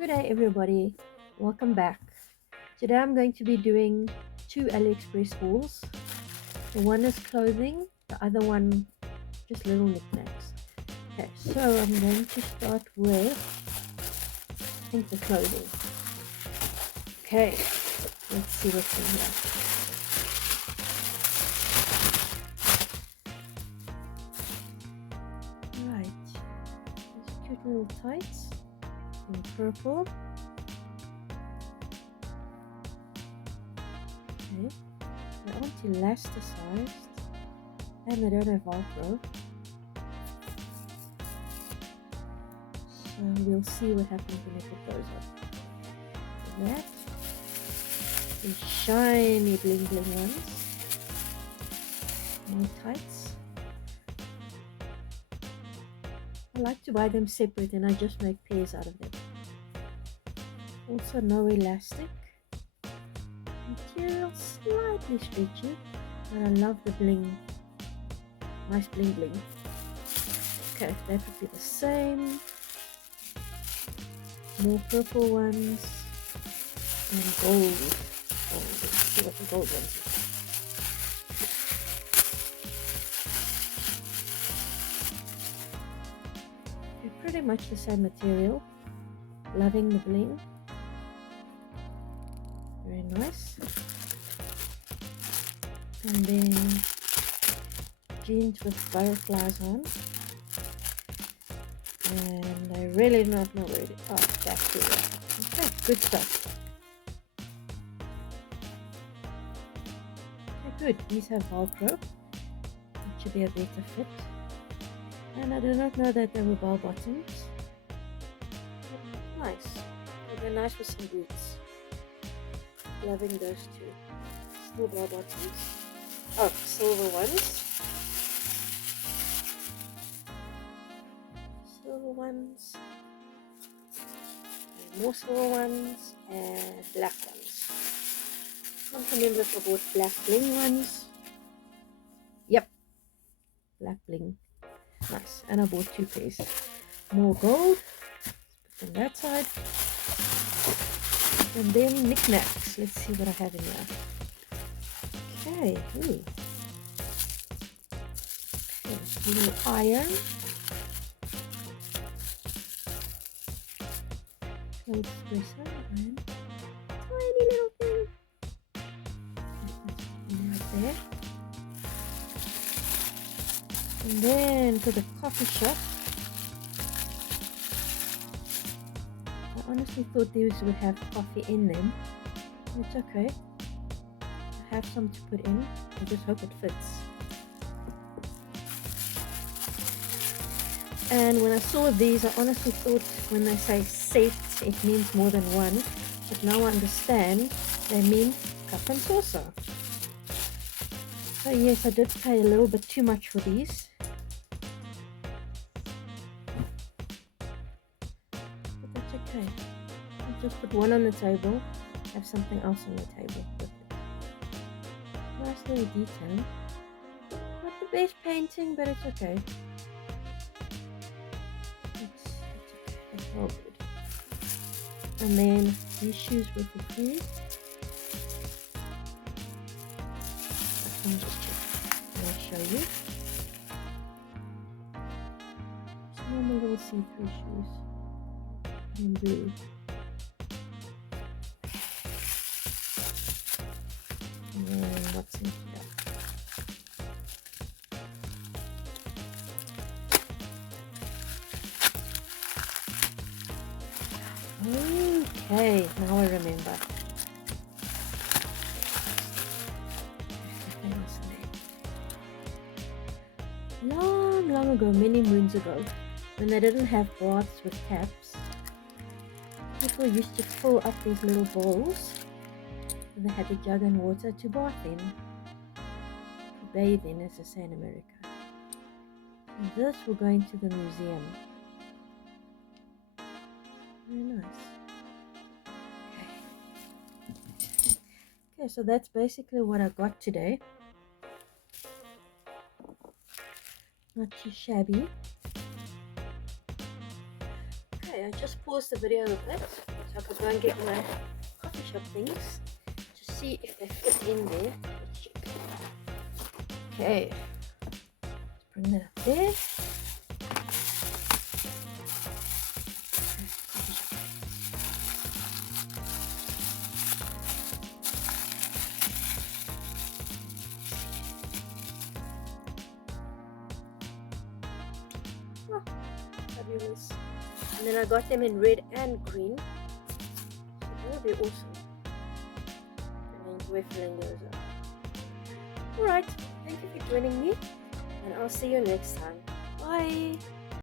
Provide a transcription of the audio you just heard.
Good day, everybody. Welcome back. Today I'm going to be doing two Aliexpress hauls. The one is clothing, the other one just little knickknacks. Okay, so I'm going to start with, I think, the clothing. Okay, let's see what's in here. Right, these cute little tights in purple. Okay, they aren't elasticized and they don't have Velcro. So we'll see what happens when I put those on. That. These shiny bling bling ones. More tights. I like to buy them separate and I just make pairs out of them. Also no elastic. Material slightly stretchy, but I love the bling. Nice bling bling. Okay, that would be the same. More purple ones and gold. Oh, let's see what the gold ones are. They're pretty much the same material. Loving the bling. Very nice. And then jeans with butterflies on. And I really do not know where it is. Oh, back here. Okay, good stuff. Okay, good. These have Velcro. It should be a better fit. And I do not know that they were bell bottoms. Nice. They're nice with some boots. Loving those two. Still bell bottoms. Oh, silver ones. Silver ones. And more silver ones. And black ones. I can't remember if I bought black bling ones. Yep. Black bling. Nice. And I bought two pairs. More gold. Let's put on that side. And then knickknacks. Let's see what I have in here. Okay. Ooh. There's a little iron. Cold espresso and tiny little thing. Right there. And then for the coffee shop, I honestly thought these would have coffee in them. It's okay. I have some to put in. I just hope it fits. And when I saw these, I honestly thought when they say set, it means more than one. But now I understand they mean cup and saucer. So yes, I did pay a little bit too much for these. But that's okay. I'll just put one on the table, have something else on the table with it. Nice little detail. Not the best painting, but it's okay. It's all good. And then these shoes with the food. Let me just check and I'll show you. Just normal little see-through shoes in blue. And then what's in here? Okay, now I remember. Long ago, many moons ago, when they didn't have baths with taps, people used to fill up these little bowls and they had a jug and water to bath in, to bathe in, as they say in America. And this will go into the museum. Very nice. Okay, so that's basically what I got today. Not too shabby. Okay, I I just paused the video a bit so I could go and get my coffee shop things to see if they fit in there. Let's check. Okay, let's bring that up there. Oh, fabulous. And then I got them in red and green. So that would be awesome. And I enjoy filling those up. Alright, thank you for joining me, and I'll see you next time. Bye!